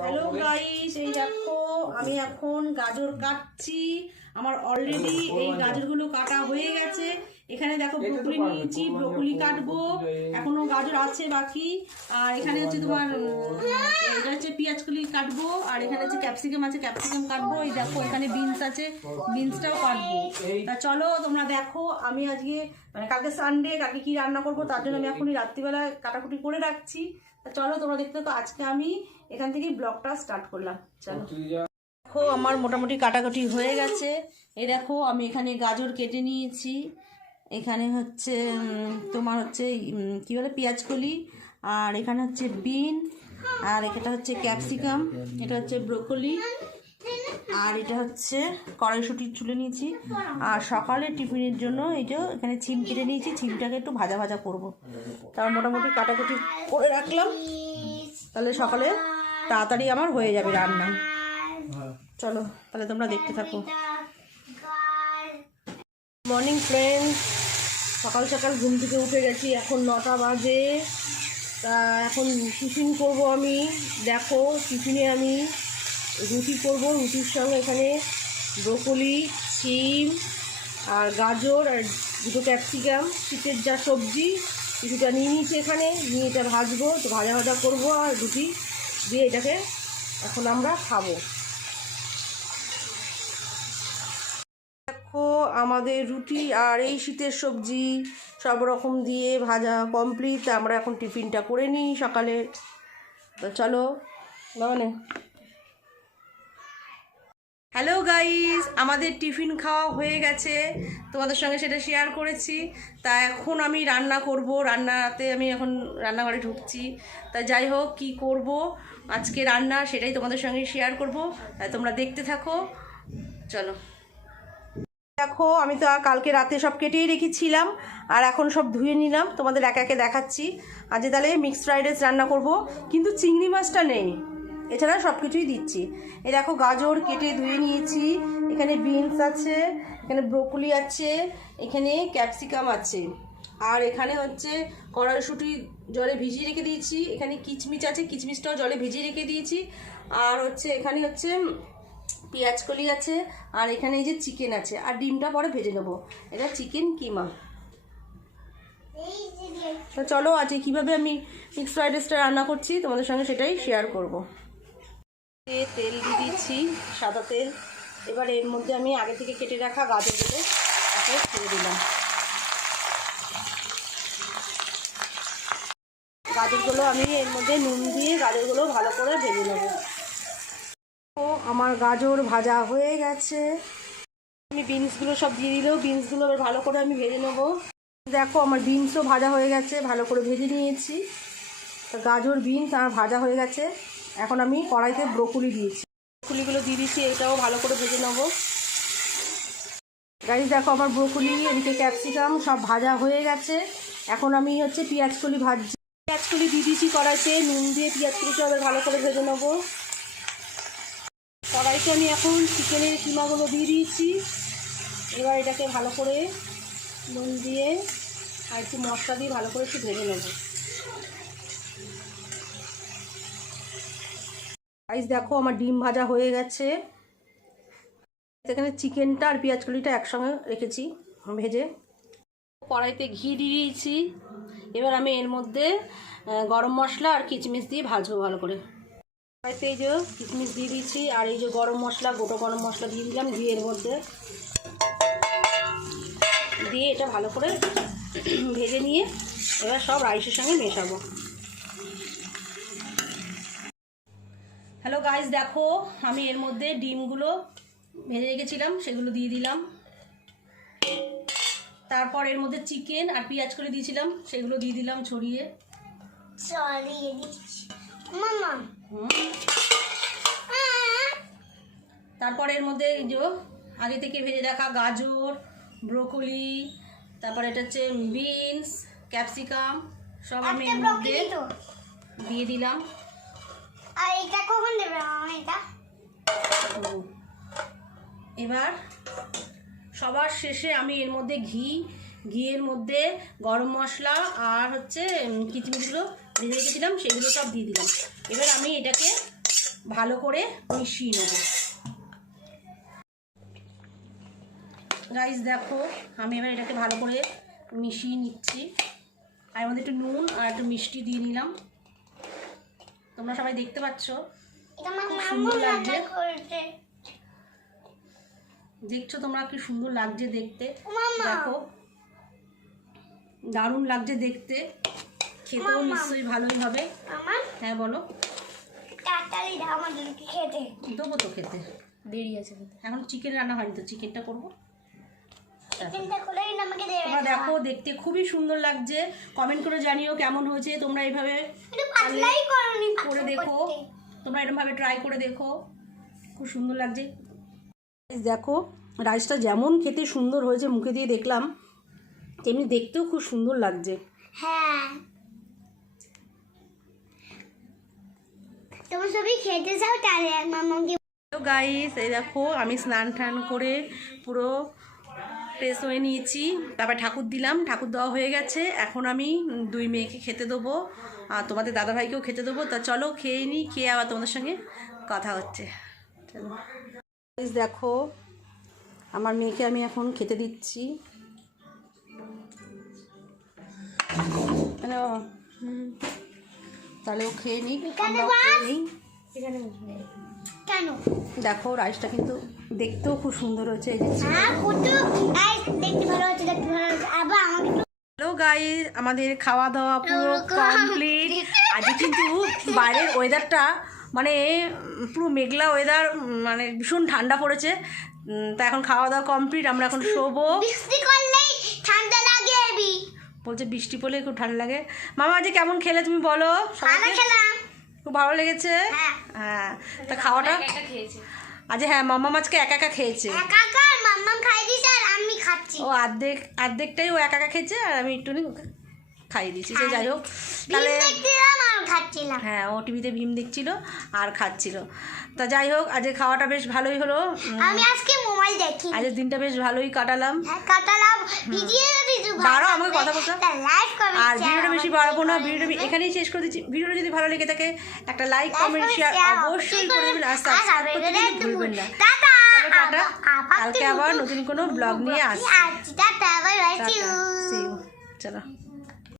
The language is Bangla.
হ্যালো গাইস এই দেখো আমি এখন গাজর কাটছি। আমার অলরেডি এই গাজরগুলো কাটা হয়ে গেছে। এখানে দেখো ব্রোকলি নিয়েছি ব্রোকলি কাটবো। এখনও গাজর আছে বাকি। আর এখানে হচ্ছে তোমার এটা হচ্ছে পেঁয়াজ কলি কাটবো। আর এখানে হচ্ছে ক্যাপসিকাম আছে ক্যাপসিকাম কাটবো। এই দেখো এখানে বিনস আছে। বিনসটাও কাটবো। তা চলো তোমরা দেখো আমি আজকে মানে কালকে সানডে কালকে কি রান্না করব তার জন্য আমি এখনই রাত্রিবেলা কাটাকুটি করে রাখছি। চলো তোমরা দেখতে তো আজকে আমি এখান থেকে ব্লগটা স্টার্ট করলাম। চলো। দেখো আমার মোটামুটি কাটাকাটি হয়ে গেছে। এই দেখো আমি এখানে গাজর কেটে নিয়েছি। এখানে হচ্ছে তোমার হচ্ছে কী বলে পেঁয়াজ কলি আর এখানে হচ্ছে বিন। আর এটা হচ্ছে ক্যাপসিকাম। এটা হচ্ছে ব্রোকলি। আর এটা হচ্ছে কড়াইশুটি চুলে নিয়েছি। আর সকালে টিফিনের জন্য এটা এখানে ছিম কেটে নিয়েছি। ছিমটাকে একটু ভাজা ভাজা করব। তার মোটামুটি কাটাকুটি করে রাখলাম। তাহলে সকালে তাড়াতাড়ি আমার হয়ে যাবে রান্না। চলো, তাহলে তোমরা দেখতে থাকো। মর্নিং ফ্রেন্ড সকাল সকাল ঘুম থেকে উঠে গেছি। এখন নটা বাজে। তা এখন টিফিন করব আমি। দেখো, টিফিনে আমি রুটি করব, রুটির সঙ্গে এখানে ব্রোকলি, শিম আর গাজর আর দুটো ক্যাপসিকাম, শীতের যা সবজি, কিছুটা নিয়ে নিয়েছি এখানে, নিয়ে এটা ভাজবো তো ভাজা ভাজা করব আর রুটি দিয়ে এটাকে এখন আমরা খাব। দেখো, আমাদের রুটি আর এই শীতের সবজি সব রকম দিয়ে ভাজা কমপ্লিট আমরা এখন টিফিনটা করে নিই সকালে। তো চলো মানে হ্যালো গাইস আমাদের টিফিন খাওয়া হয়ে গেছে। তোমাদের সঙ্গে সেটা শেয়ার করেছি। তা এখন আমি রান্না করব। রান্নাতে আমি এখন রান্নাঘরে ঢুকছি। তা যাই হোক, কি করব? আজকে রান্না সেটাই তোমাদের সঙ্গে শেয়ার করব। তাই তোমরা দেখতে থাকো। চলো। দেখো, আমি তো আর কালকে রাতে সব কেটেই রেখেছিলাম। আর এখন সব ধুয়ে নিলাম। তোমাদের একে একে দেখাচ্ছি। আজ তাহলে মিক্সড ফ্রাইড রাইস রান্না করব। কিন্তু চিংড়ি মাছটা নেই। এছাড়া সব কিছুই দিচ্ছি। এ দেখো গাজর কেটে ধুয়ে নিয়েছি, এখানে বিনস আছে, এখানে ব্রোকলি আছে, এখানে ক্যাপসিকাম আছে। আর এখানে হচ্ছে কড়াইশুঁটি জলে ভিজিয়ে রেখে দিয়েছি, এখানে কিচমিচ আছে, কিচমিচটাও জলে ভিজিয়ে রেখে দিয়েছি। আর হচ্ছে এখানে হচ্ছে পেঁয়াজ কলি আছে, আর এখানে এই যে চিকেন আছে, আর ডিমটা পরে ভেজে নেব। এটা চিকেন কিমা। তো চলো আজকে কীভাবে আমি মিক্সড ফ্রাইড রাইসটা রান্না করছি, তোমাদের সঙ্গে সেটাই শেয়ার করব। তেল দিয়ে দিচ্ছি, সাদা তেল। এবার এর মধ্যে আমি আগে থেকে কেটে রাখা গাজরগুলো একে ছেড়ে দিলাম। গাজরগুলো আমি এর মধ্যে নুন দিয়ে গাজরগুলো ভালো করে ভেজে নেব। ও, আমার গাজর ভাজা হয়ে গেছে। আমি বিনসগুলো সব দিয়ে দিলেও বিনসগুলো এবার ভালো করে আমি ভেজে নেব। দেখো, আমার বিনসও ভাজা হয়ে গেছে, ভালো করে ভেজে নিয়েছি। গাজর, বিনস আমার ভাজা হয়ে গেছে। এখন আমি কড়াইতে ব্রোকলি দিয়েছি। ব্রোকলিগুলো দিয়ে দিচ্ছি এটাও ভালো করে ভেজে নেব। গাড়ি দেখো আমার ব্রোকলি, এদিকে ক্যাপসিকাম সব ভাজা হয়ে গেছে। এখন আমি হচ্ছে পেঁয়াজ কলি ভাজছি। পেঁয়াজ কলি দিয়ে দিয়েছি কড়াইতে, নুন দিয়ে পেঁয়াজ কলিটা আবার ভালো করে ভেজে নেব। কড়াইতে আমি এখন চিকেনের কিমাগুলো দিয়ে দিয়েছি। এবার এটাকে ভালো করে নুন দিয়ে আর একটু মশলা দিয়ে ভালো করে একটু ভেজে নেব। রাইস দেখো আমার ডিম ভাজা হয়ে গেছে। এখানে চিকেনটা আর পেঁয়াজ কলিটা একসঙ্গে রেখেছি ভেজে। কড়াইতে ঘি দিয়ে দিয়েছি। এবার আমি এর মধ্যে গরম মশলা আর কিচমিচ দিয়ে ভাজবো ভালো করে। কড়াইতে এই যে কিচমিচ দিয়ে দিয়েছি আর এই যে গরম মশলা, গোটা গরম মশলা দিয়ে দিলাম ঘিয়ের মধ্যে। দিয়ে এটা ভালো করে ভেজে নিয়ে এবার সব রাইসের সঙ্গে মেশাবো হ্যালো গাইস দেখো আমি এর মধ্যে ডিমগুলো ভেজে রেখেছিলাম সেগুলো দিয়ে দিলাম। তারপর এর মধ্যে চিকেন আর পেঁয়াজ করে দিয়েছিলাম সেগুলো দিয়ে দিলাম ছড়িয়ে। ছড়িয়ে দিচ্ছি মামা হুম। তারপর এর মধ্যে যে আগে থেকে ভেজে রাখা গাজর ব্রোকলি তারপর এটা হচ্ছে বিনস ক্যাপসিকাম সব আমি এর মধ্যে দিয়ে দিলাম। আর এটা কখন দেবে এবার সবার শেষে আমি এর মধ্যে ঘি, ঘিয়ের মধ্যে গরম মশলা আর হচ্ছে কিচমিচগুলো ভেজে রেখেছিলাম, সেগুলো সব দিয়ে দিলাম। এবার আমি এটাকে ভালো করে মিশিয়ে নেব। গাইস দেখো, আমি এবার এটাকে ভালো করে মিশিয়ে নিচ্ছি। আর মধ্যে একটু নুন আর একটু মিষ্টি দিয়ে নিলাম। তোমরা সবাই দেখতে পাচ্ছ। খুব সুন্দর লাগছে। দেখছ তোমরা কি সুন্দর লাগছে দেখতে? দেখো। দারুণ লাগছে দেখতে। খেতেও। নিশ্চয়ই ভালোই হবে। হ্যাঁ বলো। দেবো তো খেতে। দেরি আছে এখন চিকেন রান্না হয়নি তো চিকেনটা করব চিকেনটা খুলেই না আমাকে দেবে তোমরা দেখো দেখতে খুবই সুন্দর লাগছে। কমেন্ট করে জানিও কেমন হয়েছে তোমরা এইভাবে করে দেখো। তোমরা এরকমভাবে ট্রাই করে দেখো। খুব সুন্দর লাগছে। দেখো রাইসটা যেমন খেতে সুন্দর হয়েছে মুখে দিয়ে দেখলাম তেমনি দেখতেও খুব সুন্দর লাগছে। হ্যাঁ। তোমরা সবই খেতে চাও তাহলে মামাকে গাইস এই দেখো আমি স্নান টান করে পুরো ফ্রেশ হয়ে নিয়েছি। তারপর ঠাকুর দিলাম, ঠাকুর দেওয়া হয়ে গেছে। এখন আমি দুই মেয়েকে খেতে দেবো। আর তোমাদের দাদাভাইকেও খেতে দেবো। তা চলো খেয়ে নিই খেয়ে আবার তোমাদের সঙ্গে কথা হচ্ছে। চলো। দেখো, আমার মেয়েকে আমি এখন খেতে দিচ্ছি। তাহলে ও খেয়ে নিই খেয়ে নিই। এখানে কেন? দেখো রাইসটা কিন্তু দেখতেও খুব সুন্দর এই যে হ্যাঁ কত এই দেখতে ভালো হচ্ছে দেখতে ভালো হচ্ছে আবার আমাকে হ্যালো গাই আমাদের খাওয়া দাওয়া পুরো। কমপ্লিট আজকে কিন্তু বাইরের ওয়েদারটা মানে পুরো মেঘলা ওয়েদার মানে ভীষণ ঠান্ডা পড়েছে। তা এখন খাওয়া দাওয়া কমপ্লিট আমরা এখন শোবো। ঠান্ডা লাগে বলছে বৃষ্টি পড়লে খুব ঠান্ডা লাগে। মামা আজকে কেমন খেলে তুমি বলো? খেলাম। খুব ভালো লেগেছে? হ্যাঁ। হ্যাঁ। তা খাওয়াটা? আজ হ্যাঁ মামা মাছকে একা একা খেয়েছে। মাম্মা ও অর্ধেক অর্ধেকটাই ও একা একা খেয়েছে আর আমি একটু খাইয়ে দিয়েছি। সে যাই হোক তাহলে হ্যাঁ ও টিভিতে ভীম দেখছিল আর খাচ্ছিল। তা যাই হোক আজকে খাওয়াটা বেশ ভালোই হলো। আমি আজকে মোবাইল দেখি আজকের দিনটা বেশ ভালোই কাটালাম। হ্যাঁ কাটালাম। ভিডিও দাঁড়াও, আমাকে কথা বলতে আর ভিডিওটা বেশি বাড়াবো না ভিডিওটা এখানেই শেষ করে দিচ্ছি। ভিডিওটা যদি ভালো লেগে থাকে একটা লাইক কমেন্ট শেয়ার অবশ্যই করে দেবেন। আর সাবস্ক্রাইব করতে কিন্তু ভুলবেন না। টাটা কালকে আবার নতুন কোনো ব্লগ নিয়ে আসছি। টাটা বাই বাই চলো।